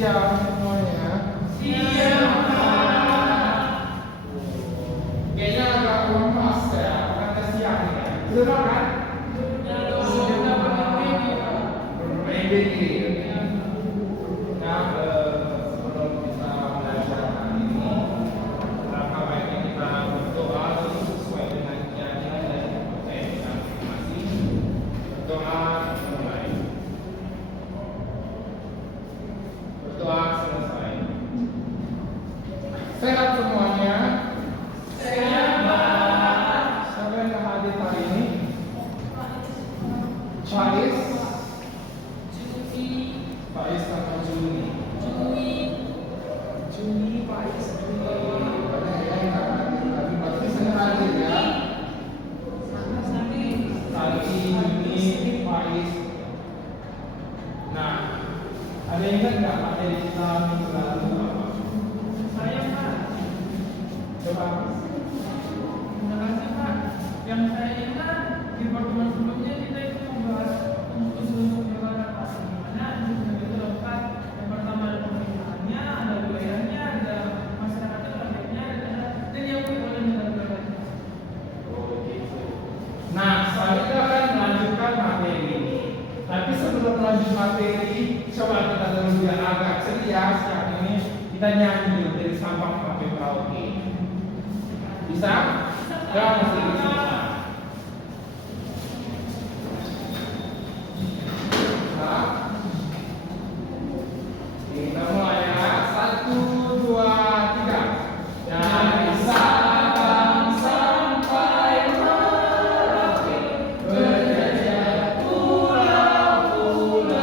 siap semuanya. Siap, Pak. Kayaknya agak lemas ya, karena siap nih ya. Sudah kan? Sudah pakai PBG. Nah, sebelum kita belajar hari ini, langkah baiknya kita berdoa sesuai dengan keyakinan dan kepercayaan kita masing-masing. Berdoa mulai. Berdoa selesai. Sehat semuanya. Sehat, Pak. Siapa yang hadir hari ini? Faiz. Faiz sama Juni. Juni, Faiz, Juni. Banyak ya yang nggak hadir, tapi pasti saya hadir ya. Tadi Juni, Faiz. Nah, ada yang ingat nggak materi kita minggu lalu apa? Saya, Pak. Coba. Terima kasih, Pak. Yang saya ingat di pertemuan sebelumnya kita itu membahas unsur-unsur negara, Pak. Dimana unsur itu lengkap. Yang pertama ada pemerintahannya, ada wilayahnya, ada masyarakatnya, rakyatnya, dan yang oleh negara-negaranya. Oh gitu. Nah, selanjutnya akan melanjutkan materi ini. Tapi sebelum lanjut materi, coba kita dulu biar agak ceria siang ini kita nyanyi dulu dari Sabang sampai Merauke. Bisa? Ya, mesti bisa. Nah, kita mulai ya. 1, 2, 3. Dari Sabang sampai Merauke, berjajah pulau-pulau,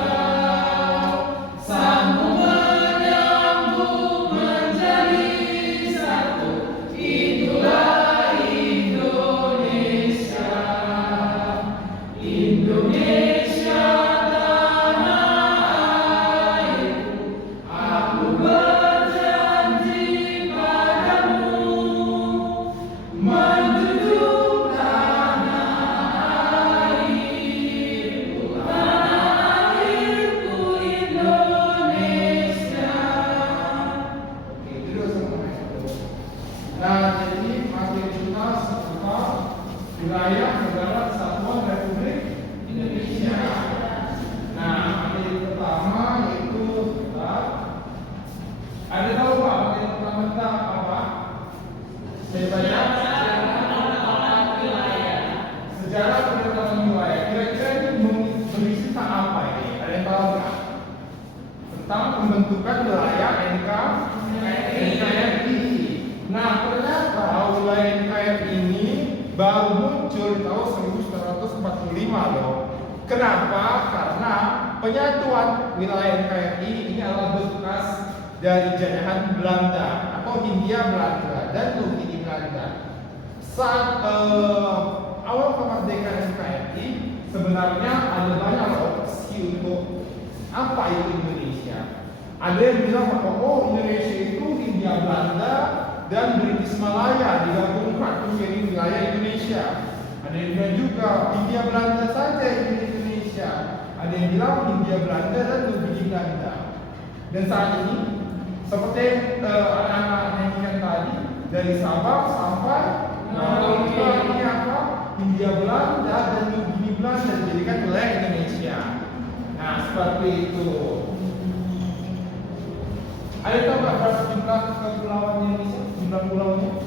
sambung menyambung menjadi satu. Itulah Indonesia, Indonesia tanah airku. Aku berjanji padamu, menjunjung tanah airku Indonesia. Oke, itu dulu sama. Nah, jadi materi kita seputar wilayah negara kesatuan Republik Indonesia. Nah, materi pertama yaitu seputar. Ada tahu Pak materi pertama kita apa? Saya baca sejarah penetapan wilayah. Kira-kira ini berisi tentang apa ini? Ada yang tahu nggak? Tentang pembentukan wilayah NKRI. Nah, ternyata wilayah NKRI ini baru muncul di tahun 1945 loh. Kenapa? Karena penyatuan wilayah NKRI ini adalah bekas dari jajahan Belanda atau Hindia Belanda dan Turki Belanda. Saat awal kemerdekaan NKRI sebenarnya ada banyak opsi untuk apa itu Indonesia. Ada yang bilang bahwa oh Indonesia itu Hindia Belanda dan British Malaya digabungkan menjadi wilayah Indonesia. Ada yang bilang juga Hindia Belanda saja yang Indonesia. Ada yang bilang Hindia Belanda dan Turki Belanda. Dan saat ini seperti anak-anak nyanyikan tadi dari Sabang sampai Merauke ini apa? Hindia Belanda dan Turki Belanda dijadikan wilayah Indonesia. Nah seperti itu. Ada tahu nggak berapa jumlah kepulauan Indonesia? Jumlah pulaunya?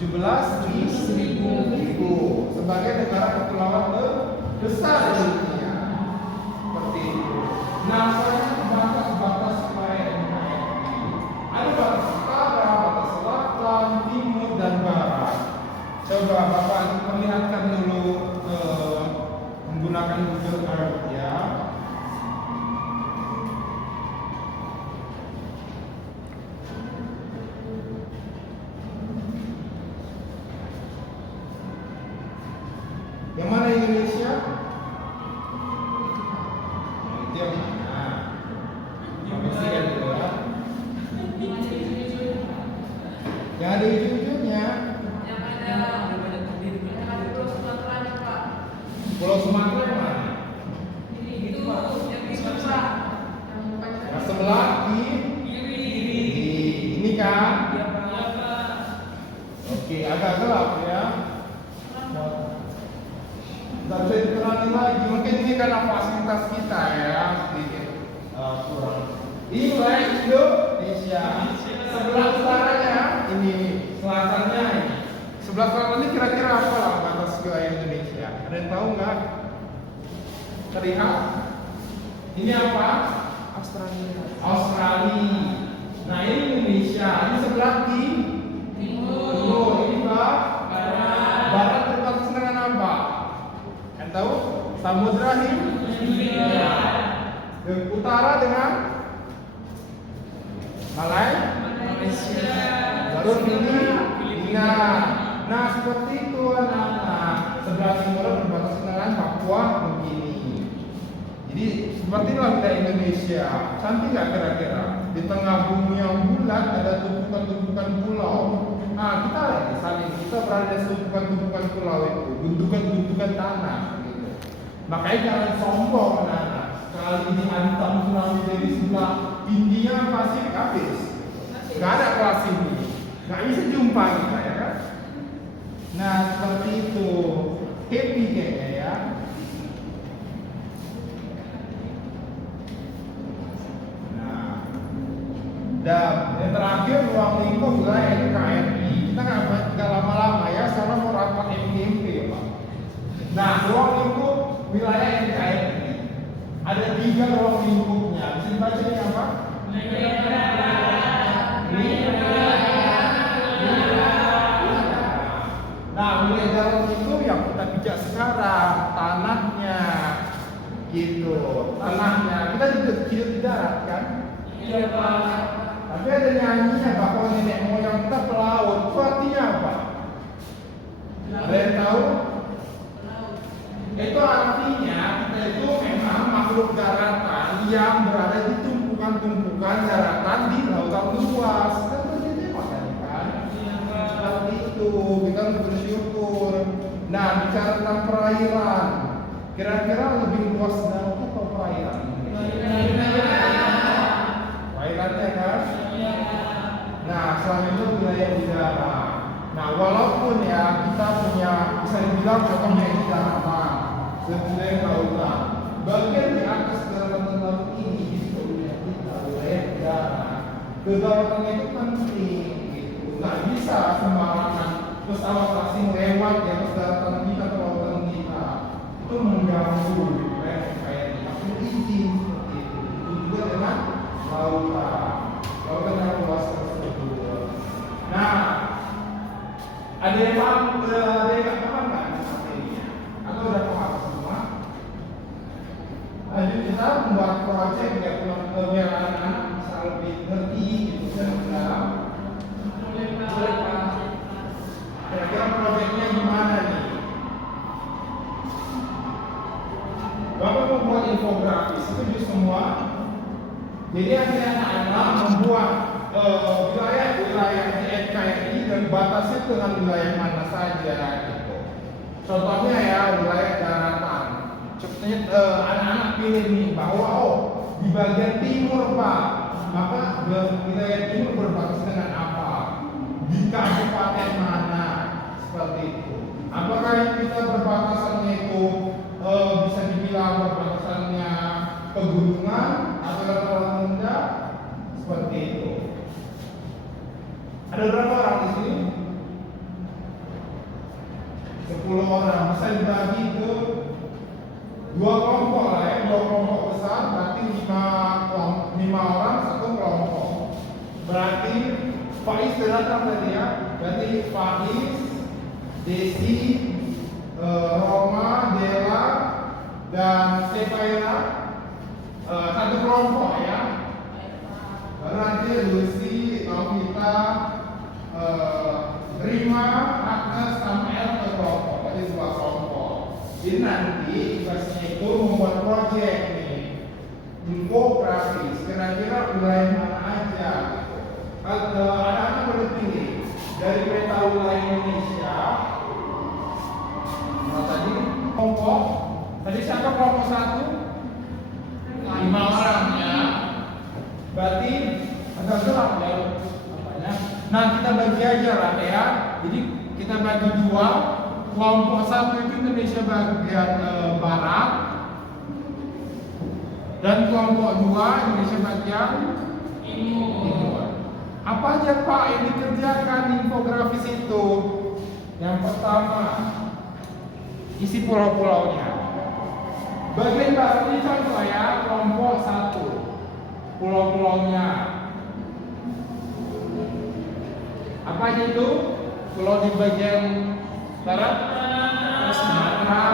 17 di 1000 sebagai negara kepulauan terbesar di dunia. Seperti itu. Nah, soalnya batas-batas wilayah NKRI ada batas utara, batas selatan, timur dan barat. Coba Bapak perlihatkan dulu menggunakan Google Earth ya. Yang mana Indonesia? Itu yang mana? Yang pasti kan dulu ya. Yang ada ujung-ujungnya. Pulau Sumatera yang mana? Itu yang di Sumatera. lagi. Mungkin ini karena fasilitas kita ya sedikit kurang. Ini wilayah Indonesia. Sebelah utaranya ini, selatannya ini. Sebelah selatan ini kira-kira apa lah batas wilayah Indonesia? Ada yang tahu nggak? Terlihat? Ini apa? Australia. Australia. Nah ini Indonesia. Ini sebelah timur. Ini barat berbatas dengan apa? Yang tahu? Samudra Hindia. Dan utara dengan Malaysia. Baru Filipina. Nah seperti itu anak-anak. Sebelah timur berbatas dengan Papua Nugini. Jadi seperti inilah wilayah Indonesia. Cantik nggak kira-kira? Di tengah bumi yang bulat ada tumpukan-tumpukan pulau. Nah kita di saling kita berada di tumpukan-tumpukan pulau itu, gundukan-gundukan tanah. Gitu. Makanya jangan sombong anak-anak. Sekali dihantam tsunami dari sebelah India Pasifik habis. Nggak ada kelas ini. Nggak bisa jumpa kita ya kan? Nah seperti itu. Happy kayaknya ya. Dan yang terakhir ruang lingkup wilayah NKRI. Kita nggak lama-lama ya, soalnya mau rapat MGMP ya Pak. Nah ruang lingkup wilayah NKRI ada 3 ruang lingkupnya. Bisa dibaca ini apa? Nah wilayah ruang lingkup yang kita bijak sekarang tanahnya, gitu. Tanahnya kita hidup di darat kan? Iya Pak. Tapi ada nyanyinya bahwa nenek moyang kita pelaut. Itu artinya apa? Ada yang tahu? Itu artinya kita itu memang makhluk daratan yang berada di tumpukan-tumpukan daratan di lautan luas. Kan begitu makanya kan? Seperti itu kita harus bersyukur. Nah bicara tentang perairan, kira-kira lebih luas danau atau perairan? Perairannya kan? Nah, selanjutnya wilayah udara. Nah, walaupun ya kita punya, bisa dibilang contohnya di daratan, sebenarnya lautan. Bagian di atas daratan laut ini disebutnya kita wilayah udara. Kedaulatan itu penting, gitu. Nggak bisa sembarangan pesawat asing lewat di atas daratan kita atau lautan kita. Itu mengganggu wilayah NKRI. Perlu izin seperti itu. Itu juga dengan lautan. Lautan yang luas tersebut. Nah, ada yang paham, ada yang nggak paham nggak materinya? Atau udah paham semua? Lanjut kita membuat proyek biar anak-anak bisa lebih ngerti gitu dan dalam. Kira-kira proyeknya gimana nih? Bapak membuat infografis, setuju semua? Jadi anak-anak membuat wilayah di NKRI dan batasnya dengan wilayah mana saja gitu. Contohnya ya wilayah daratan. Contohnya anak-anak pilih nih bahwa di bagian timur Pak, maka wilayah timur berbatas dengan apa? Di kabupaten mana? Seperti itu. Apakah yang kita berbatasannya itu bisa dibilang berbatasannya pegunungan atau dataran rendah? Seperti itu. Ada berapa orang di sini? 10 orang. Bisa dibagi ke 2 kelompok lah ya. 2 kelompok besar berarti 5 orang satu kelompok. Berarti Faiz datang tadi ya. Berarti Faiz, Desi, Roma, Dela, dan Sefaira satu kelompok ya. Baru nanti Lucy, Novita, Rima, Agnes, sama El ke kelompok. Jadi 2 kelompok. Jadi nanti tugasnya itu membuat proyek nih, infografis. Kira-kira wilayah mana aja? Anak-anak boleh pilih dari peta wilayah Indonesia. Nah, tadi kelompok. Tadi siapa kelompok 1? 5 orang ya. Berarti agak gelap ya apanya. Nah kita bagi aja lah ya. Jadi kita bagi 2 kelompok 1 itu Indonesia bagian barat, dan kelompok 2 Indonesia bagian timur. Apa aja Pak yang dikerjakan di infografis itu? Yang pertama, isi pulau-pulaunya. Bagian barat ini contoh ya, kelompok 1, pulau-pulaunya. Apa aja itu? Pulau di bagian barat, Sumatera.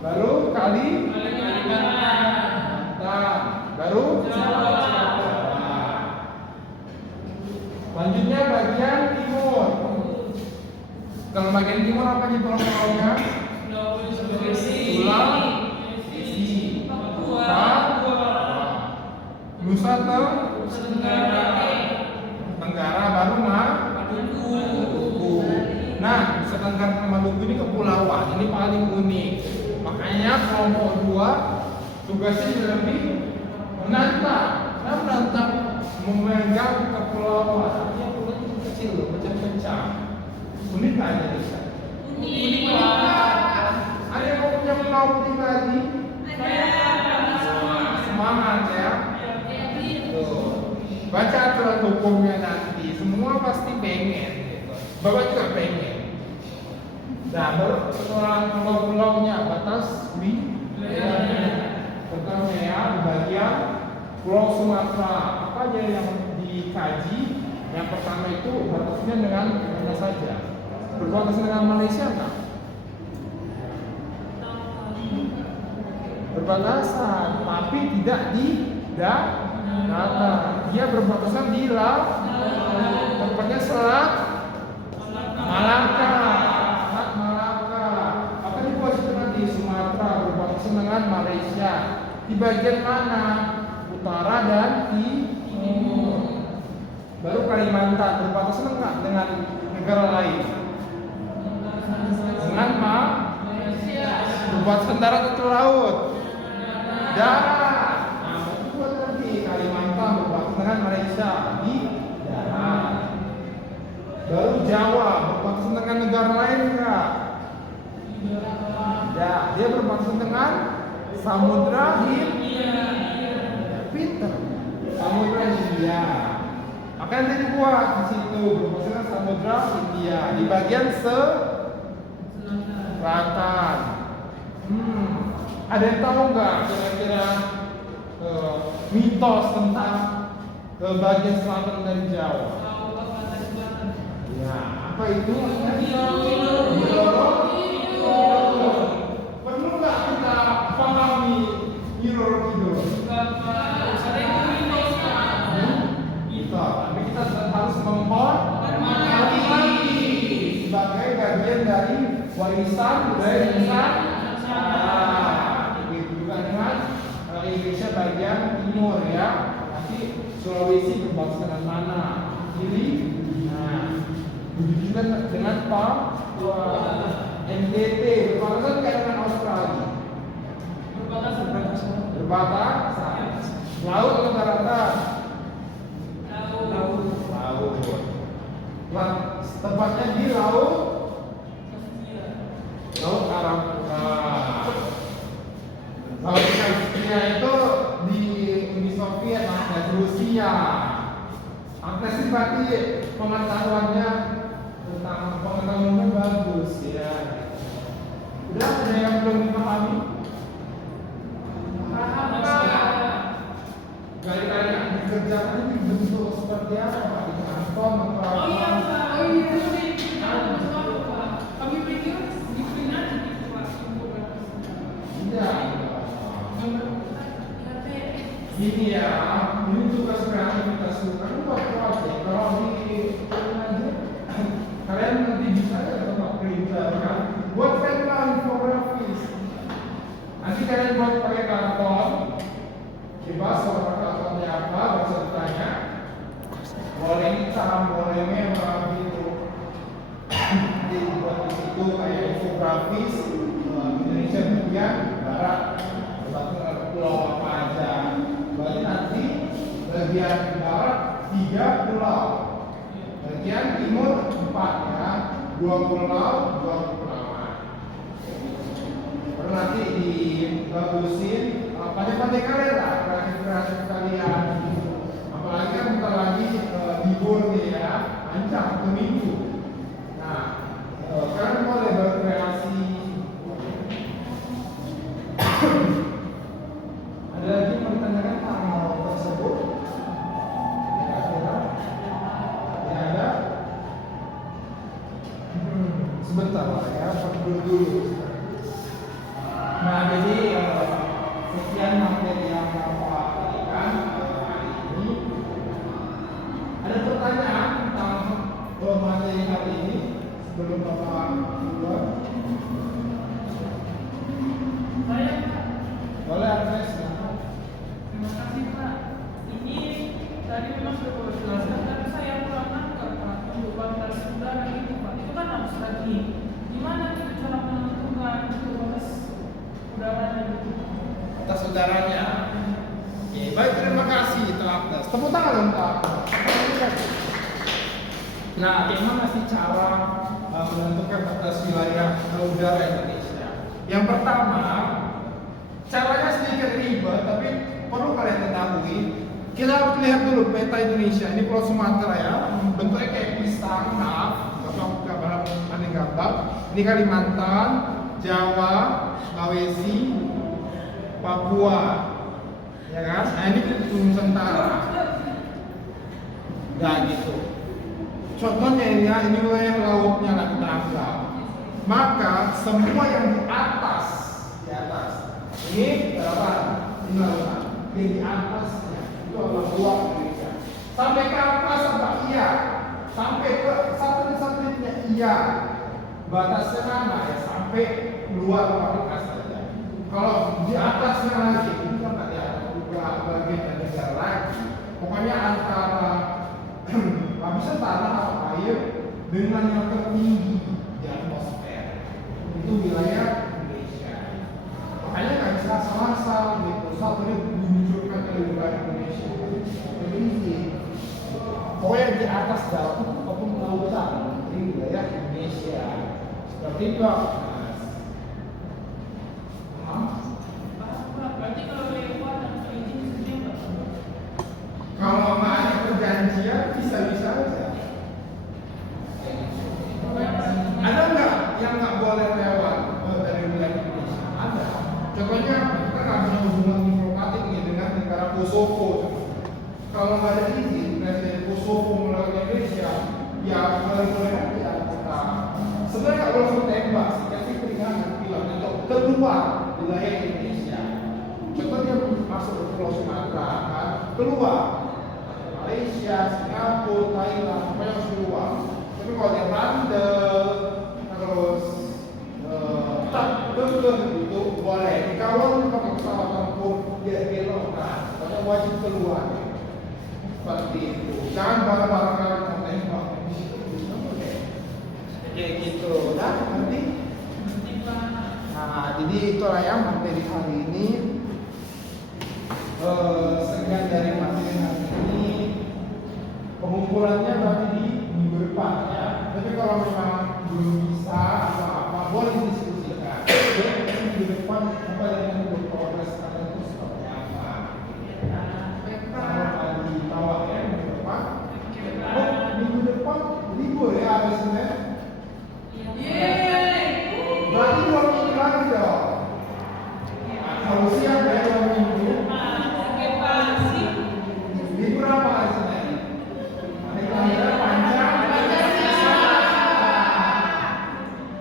Baru Kalimantan. Baru Jawa. Selanjutnya bagian timur. Kalau bagian timur apa aja pulau-pulaunya? Sulawesi, Papua, Nusa Tenggara, baru Maluku. Nah, Nusa Tenggara sama Maluku ini kepulauan, ini paling unik. Makanya kelompok 2 tugasnya lebih menantang. Nah, menantang memegang kepulauan. Artinya pulau itu kecil loh, pecah-pecah. Unik nggak ada di sana? Unik banget. Ada yang mau punya pulau pribadi? Semangat ya. Tuh. Baca aturan hukumnya nanti, semua pasti pengen. Gitu. Bapak juga pengen. Nah, baru pulau-pulaunya batas pertama ya, di bagian Pulau Sumatera. Apa aja yang dikaji? Yang pertama itu batasnya dengan mana saja? Berbatasan dengan Malaysia enggak? Berbatasan, tapi tidak di daratan. Dia berbatasan di laut. Tempatnya Selat Malaka. Selat Malaka. Apa di posisi di Sumatera berbatasan dengan Malaysia? Di bagian mana? Utara dan timur. Baru Kalimantan berbatasan enggak dengan negara lain? Dengan Malaysia. Berbatasan darat atau laut? Darat. Nah, itu buat lagi Kalimantan berbatasan dengan Malaysia di darat. Baru Jawa berbatasan dengan negara lain enggak? Tidak. Dia berbatasan dengan Samudra Hindia. Pinter. Samudra Hindia. Makanya tadi buat di situ berbatasan dengan Samudra Hindia di bagian selatan. Ada yang tahu nggak kira-kira mitos tentang bagian selatan dari Jawa? Ya, apa itu? Perlu nggak kita pahami Nyiroro Kidul? Tapi kita harus menghormati sebagai bagian dari warisan budaya Indonesia. Begitu juga dengan Indonesia bagian timur ya. Nanti Sulawesi berbatasan dengan mana? Kiri. Nah, begitu juga dengan Papua. NTT berbatasan dengan Australia. Berbatasan. Laut atau daratan? Laut. Tempatnya di laut Arafura. Laut Kaspia itu di Uni Soviet, nah, Rusia. Agnes sih berarti pengetahuannya tentang pengetahuannya bagus ya. Udah ada yang belum dipahami? Kali-kali dikerjakan ini bentuk seperti apa? Di kantor atau apa? Kami pikir disiplin aja gitu Pak. Tidak. Ini ya, ini tugas kreativitas kan buat project. Kalau di aja, kalian nanti bisa ya tempat printer kan, buat file infografis. Nanti kalian buat pakai karton, bebas warna kartonnya apa, bersertanya. Boleh hitam, boleh merah gitu. Nanti buat di situ kayak infografis Indonesia bagian barat, pulau apa aja. Berarti nanti bagian barat 3 pulau, bagian timur 4 ya. dua pulau, dua kepulauan. Baru nanti dibagusin pandai-pandai kalian lah, kreatif kalian. Apalagi kan bentar lagi libur nih ya, panjang 1 minggu. Nah, kalian boleh berkreasi. Ada lagi yang bertanyakan tentang hal tersebut? Kira-kira? Tidak ada? Sebentar lah ya, dulu. Nah, jadi sekian materi yang Bapak berikan hari ini. Ada pertanyaan tentang materi hari ini sebelum Bapak keluar? Saya Pak. Boleh, Agnes. Terima kasih Pak. Ini tadi memang sudah Bapak jelaskan, tapi saya kurang nangkep Pak untuk batas udara itu Pak. Itu kan abstrak nih. Gimana kita cara menentukan untuk batas udaranya itu? Atas saudaranya. Oke, baik, terima kasih Pak Agnes. Tepuk tangan dong Pak. Nah, bagaimana sih cara menentukan batas wilayah udara Indonesia? Yang pertama, caranya sedikit ribet, tapi perlu kalian ketahui. Kita harus lihat dulu peta Indonesia. Ini Pulau Sumatera ya, bentuknya kayak pisang, maaf, gambar aneh gambar. Ini Kalimantan, Jawa, Sulawesi, Papua, ya kan? Nah ini Nusantara. Nah gitu. Contohnya ini ya, ini wilayah lautnya lah kita anggap. Maka semua yang di atas ini daratan, ini lautan. Yang di atasnya itu adalah luar Indonesia. Sampai ke atas apa? Iya. Sampai ke satelit-satelitnya iya. Batasnya mana ya? Sampai luar Afrika saja. Kalau di atasnya lagi, itu kan nggak di atas juga bagian dari negara lagi. Pokoknya antara lapisan tanah atau air dengan yang tertinggi di atmosfer itu wilayah Indonesia. Makanya nggak bisa asal-asal gitu. Satu ini dimunculkan ke wilayah Indonesia. Jadi pokoknya di atas darat ataupun lautan di wilayah Indonesia. Seperti itu. Berarti kalau lewat dan izin sendiri Pak? Kalau nggak ada perjanjian bisa-bisa aja. Ada nggak yang nggak boleh lewat dari wilayah Indonesia? Ada. Contohnya kita nggak punya hubungan diplomatik nih dengan negara Kosovo. Kalau nggak ada izin dari Kosovo melalui Indonesia, ya boleh-boleh aja kita. Sebenarnya nggak boleh tembak, kasih peringatan bilang untuk keluar wilayah Indonesia. Contohnya masuk ke Pulau Sumatera kan, keluar Malaysia, Singapura, Thailand, semuanya harus keluar. Tapi kalau dia bandel, terus tak itu boleh. Kalau pakai pesawat tempur dia belok kan, karena wajib keluar. Seperti itu. Jangan bareng-bareng kalian mau tembak. Kayak gitu, dah nanti. Nah, jadi itulah ya materi hari ini. Sekian dari materi hari ini. Pengumpulannya berarti di minggu depan ya. Tapi kalau memang belum bisa atau apa, boleh diskusikan. Jadi minggu depan apa yang progres kalian itu seperti apa? Kalau di bawah ya minggu depan. Oh, minggu depan libur ya habis Senin. Berarti 2 minggu lagi dong. Kalau siap ya 2 minggu. Libur apa hari Senin? Hari kelahiran panjang.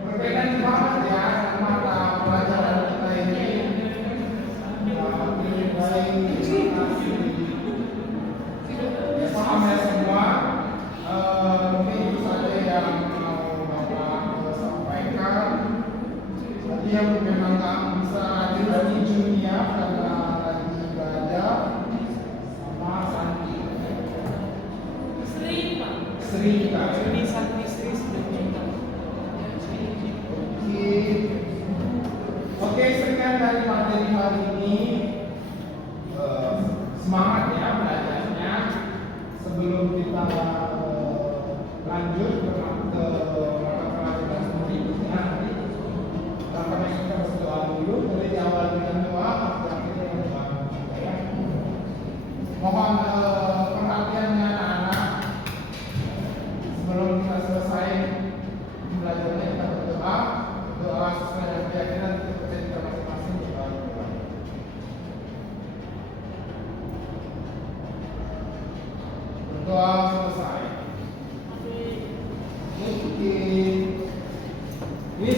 Berbeda banget ya sama mata pelajaran kita ini. Paham ya semua. Mungkin itu saja yang mau Bapak sampaikan. Tadi yang memang nggak bisa hadir dari Junia karena lagi ibadah sama Santi. Sri Kak. Oke, sekian dari materi hari ini. Semangat ya belajarnya. Sebelum kita lanjut ke mata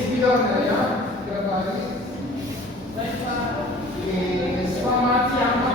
speaker ya, sekretaris. Baik Pak. Selamat siang Pak.